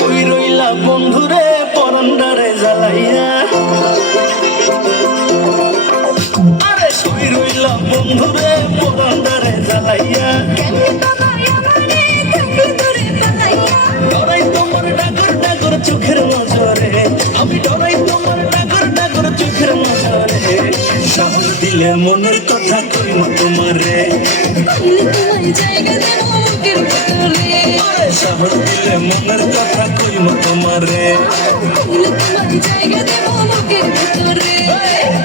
কই রইলা বন্ধুরে পরান্ডারে জ্বালাইয়া, আরে কই রইলা বন্ধুরে পরান্ডারে জ্বালাইয়া, ডরাই তোমার ডাগর ডাগর চোখের নজরে, আমি ডরাই তোমার ডাগর ডাগর চোখের নজরে, সাহস দিলে মনের কথা কইমা তোমারে, সাহস দিলে মনের কথা কইমা তোমারে,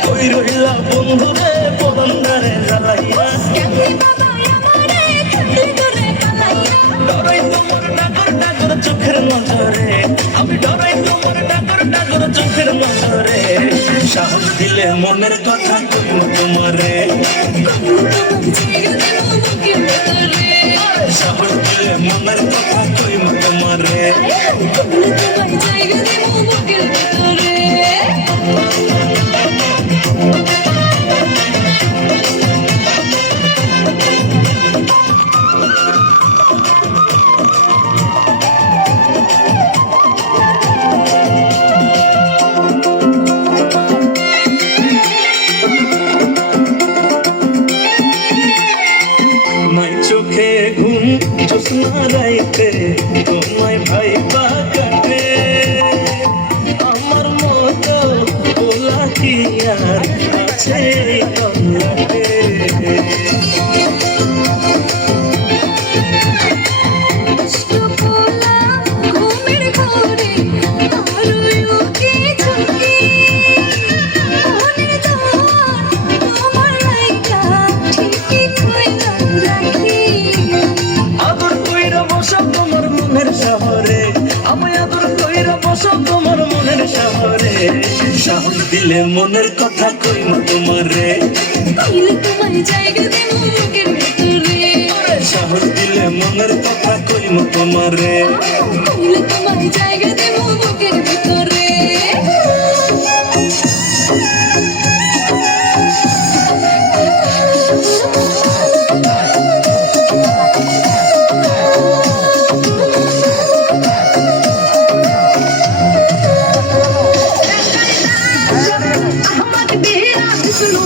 কই রইলা বন্ধুরে পরান্ডারে জ্বালাইয়া, ডরাই তোমার ডাগর ডাগর চোখের নজরে, আমি ডরাই তোমার ডাগর ডাগর চোখের নজরে, সাহস দিলে মনের কথা কইমা তোমারে, সাহস দিলে মনের কথা কইমা তোমারে। মাই চোখে ঘুম জোৎস্না রাইতে তোমায় ভাইবা কাটে, আমার মতো বলা কি আর আছে এই বাংলাতে, শহরে আমি আদর কইরা বসো তোমার মনের শহরে, সাহস দিলে মনের কথা কইমা তোমারে, সাহস দিলে মনের কথা কইমা তোমারে, Ahmad Biya Bislu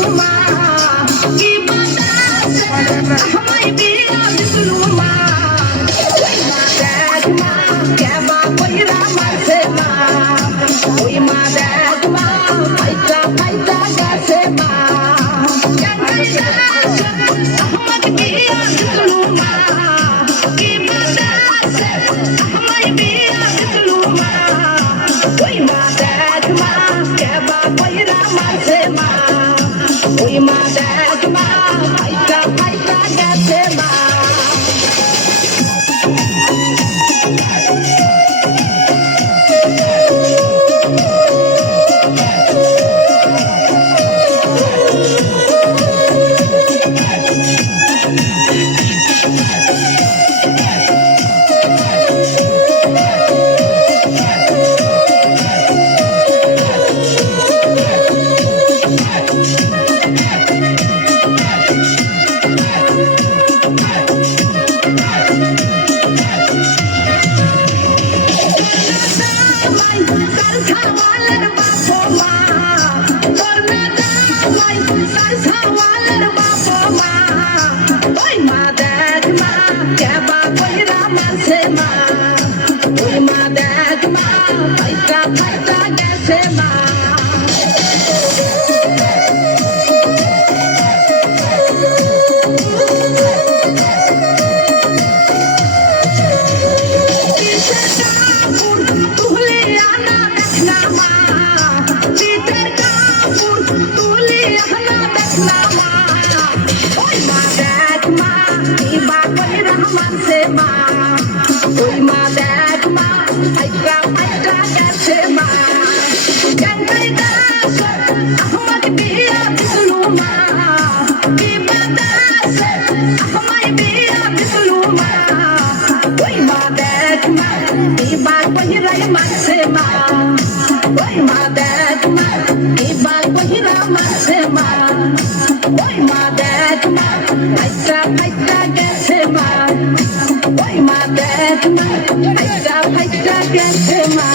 মা ওই মা দেখ মা এবার বহিরাই মারছে মা ওই মা দেখ মা এবার বহিরা মারছে মা ওই মা দেখ মা ফাইটা ফাইটা গেছে মা ওই মা দেখ মা ফাইটা ফাইটা গেছে মা